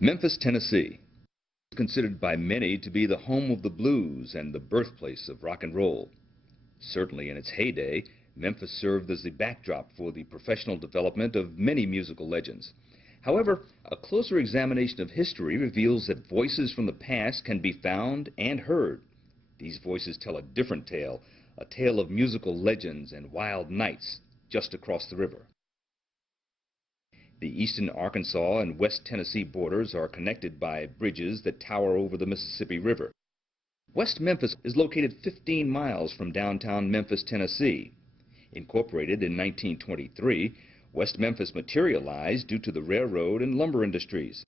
Memphis, Tennessee, is considered by many to be the home of the blues and the birthplace of rock and roll. Certainly in its heyday, Memphis served as the backdrop for the professional development of many musical legends. However, a closer examination of history reveals that voices from the past can be found and heard. These voices tell a different tale, a tale of musical legends and wild nights just across the river. The eastern Arkansas and West Tennessee borders are connected by bridges that tower over the Mississippi River. West Memphis is located 15 miles from downtown Memphis, Tennessee. Incorporated in 1923, West Memphis materialized due to the railroad and lumber industries.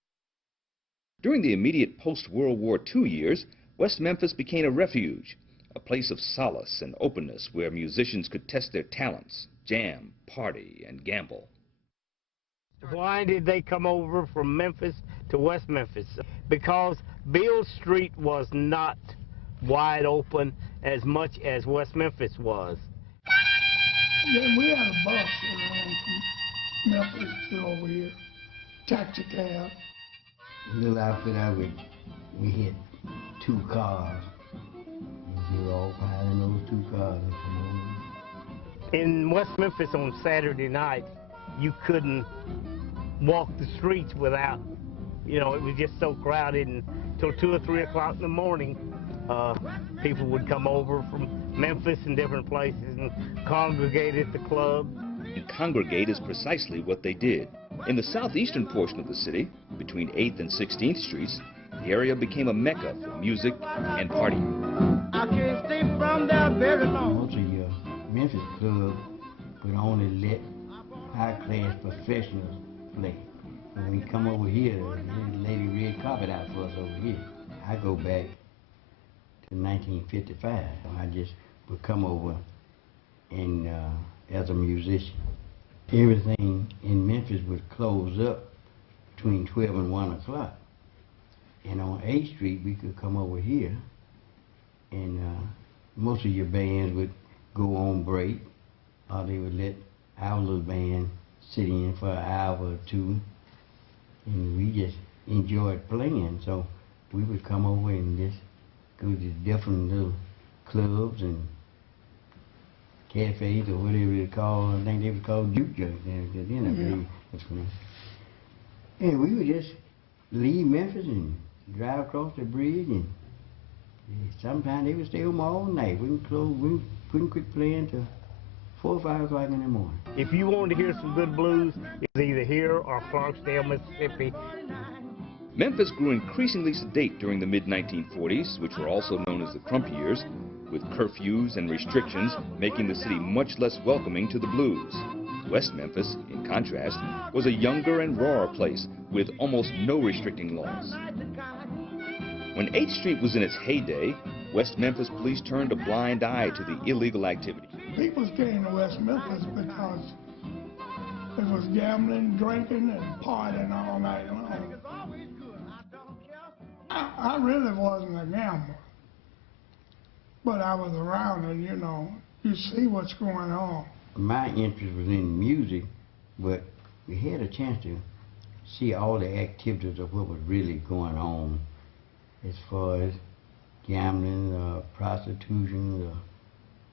During the immediate post-World War II years, West Memphis became a refuge, a place of solace and openness where musicians could test their talents, jam, party, and gamble. Why did they come over from Memphis to West Memphis? Because Beale Street was not wide open as much as West Memphis was. Yeah, we had a bus around from Memphis to over here, taxi cab. The little outfit we had 2 cars. We were all piling those 2 cars and come over. In West Memphis on Saturday night, you couldn't walk the streets without, it was just so crowded, and until 2 or 3 o'clock in the morning, people would come over from Memphis and different places and congregate at the club. And congregate is precisely what they did. In the southeastern portion of the city, between 8th and 16th Streets, the area became a mecca for music and partying. I can't stay from there very long. Most of your Memphis club would only let high-class professionals play. When we come over here, they lay the red carpet out for us over here. I go back to 1955. I just would come over and as a musician. Everything in Memphis would close up between 12 and 1 o'clock. And on 8th Street, we could come over here, and most of your bands would go on break, or they would let our little band sit in for an hour or 2, and we just enjoyed playing. So we would come over and just go to different little clubs and cafes or whatever they call. I think they would call juke joints then. And we would just leave Memphis and drive across the bridge, and sometimes they would stay home all night. We couldn't quit playing till 4 or 5 o'clock in the morning. If you wanted to hear some good blues, it was either here or Clarksdale, Mississippi. Memphis grew increasingly sedate during the mid-1940s, which were also known as the Crump years, with curfews and restrictions making the city much less welcoming to the blues. West Memphis, in contrast, was a younger and rawer place with almost no restricting laws. When 8th Street was in its heyday, West Memphis police turned a blind eye to the illegal activity. People came to West Memphis because it was gambling, drinking, and partying all night long. I really wasn't a gambler, but I was around and, you see what's going on. My interest was in music, but we had a chance to see all the activities of what was really going on as far as gambling, prostitution,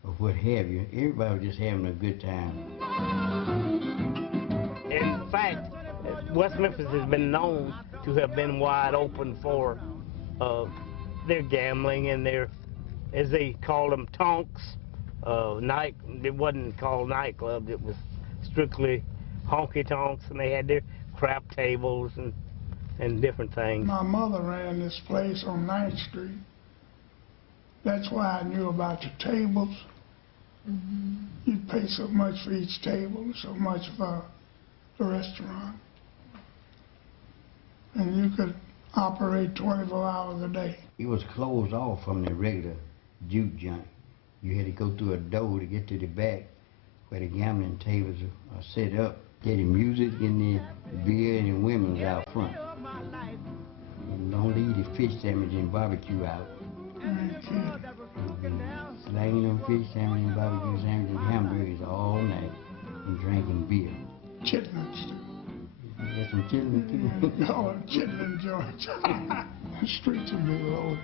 or what have you. Everybody was just having a good time. In fact, West Memphis has been known to have been wide open for their gambling and their, as they called them, tonks. It wasn't called nightclubs, it was strictly honky-tonks, and they had their crap tables and different things. My mother ran this place on 9th Street. That's why I knew about the tables. Mm-hmm. You'd pay so much for each table, so much for the restaurant. And you could operate 24 hours a day. It was closed off from the regular juke joint. You had to go through a door to get to the back where the gambling tables are set up. Getting music in there, beer, and the women's out front. And don't leave the fish sandwich and barbecue out. Slanging them fish sandwich and barbecue sandwich and hamburgers all night and drinking beer. Chitlins. There's some children too. Oh, chitlin joints. The streets would be loaded.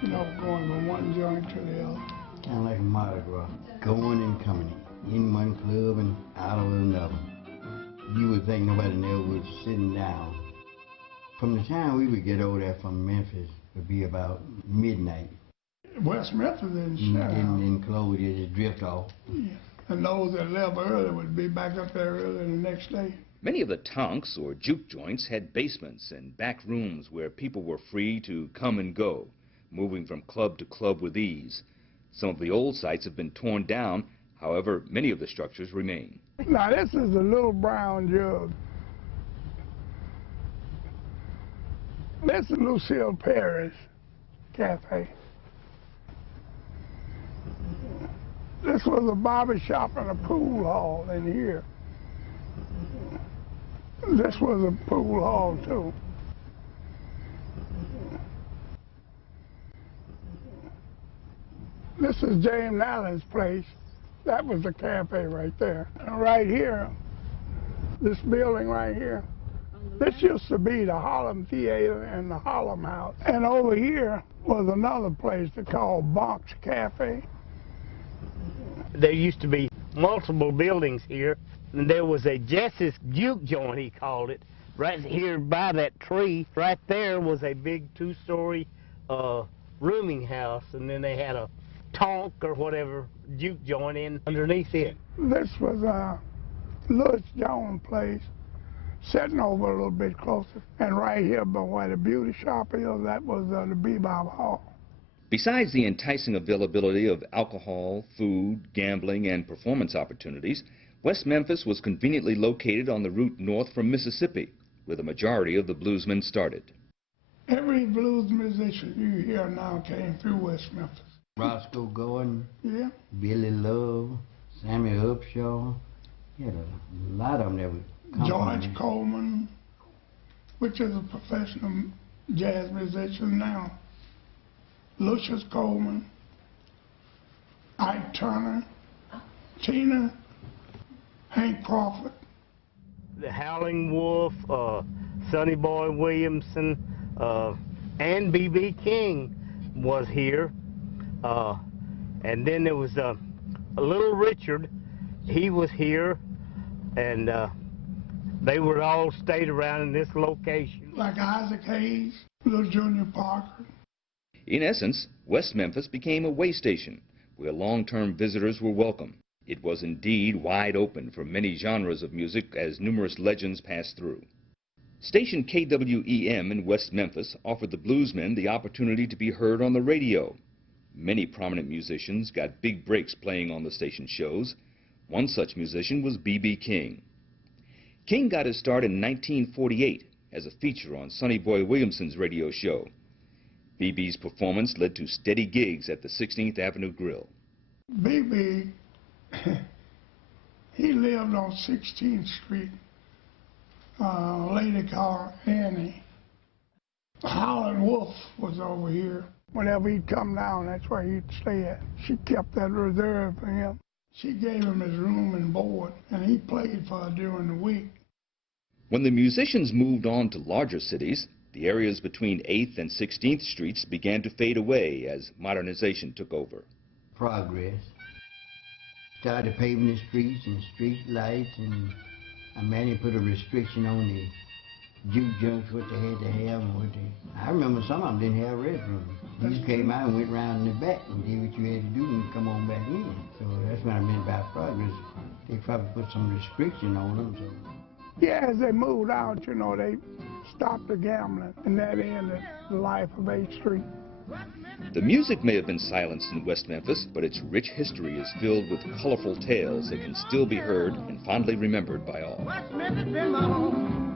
You know, going from one joint to the other. Kind of like a Mardi Gras, going and coming in one club and out of another. You would think nobody there was sitting down. From the time we would get over there from Memphis, it would be about midnight. West Memphis didn't shut down. And close, you just drift off. Yeah. And those that left early would be back up there early the next day. Many of the tonks or juke joints had basements and back rooms where people were free to come and go, moving from club to club with ease. Some of the old sites have been torn down, however, many of the structures remain. Now this is a little brown jug. This is Lucille Perry's cafe. This was a barber shop and a pool hall in here. This was a pool hall too. This is James Allen's place. That was the cafe right there. And right here, this building right here, this used to be the Harlem Theater and the Harlem House. And over here was another place they called Bonk's Cafe. There used to be multiple buildings here, and there was a Jesse's juke joint, he called it. Right here by that tree, right there was a big two-story rooming house, and then they had a tonk or whatever juke joint in underneath it. This was Louis Jones' place, sitting over a little bit closer. And right here by where the beauty shop is, that was the Bebop Hall. Besides the enticing availability of alcohol, food, gambling, and performance opportunities, West Memphis was conveniently located on the route north from Mississippi, where the majority of the bluesmen started. Every blues musician you hear now came through West Memphis. Roscoe Gordon, Yeah. Billy Love, Sammy Upshaw. You had a lot of them that would come George from Coleman, which is a professional jazz musician now. Lucius Coleman, Ike Turner, Tina, Hank Crawford. The Howling Wolf, Sonny Boy Williamson, and B.B. King was here. And then there was a Little Richard. He was here, and they would all stayed around in this location. Like Isaac Hayes, Little Junior Parker. In essence, West Memphis became a way station where long-term visitors were welcome. It was indeed wide open for many genres of music as numerous legends passed through. Station KWEM in West Memphis offered the bluesmen the opportunity to be heard on the radio. Many prominent musicians got big breaks playing on the station shows. One such musician was B.B. King. King got his start in 1948 as a feature on Sonny Boy Williamson's radio show. B.B.'s performance led to steady gigs at the 16th Avenue Grill. B.B., he lived on 16th Street, lady called Annie. Howlin' Wolf was over here. Whenever he'd come down, that's where he'd stay at. She kept that reserved for him. She gave him his room and board, and he played for her during the week. When the musicians moved on to larger cities, the areas between 8th and 16th Streets began to fade away as modernization took over. Progress. Started paving the streets and street lights, and I managed to put a restriction on the juke junks, what they had to have and what they... I remember some of them didn't have restrooms. You came out and went around in the back and did what you had to do and come on back in. So that's what I meant by progress. They probably put some restriction on them. So. Yeah, as they moved out, you know, they stopped the gambling, and that ended the life of 8th Street. The music may have been silenced in West Memphis, but its rich history is filled with colorful tales that can still be heard and fondly remembered by all. West Memphis been my home.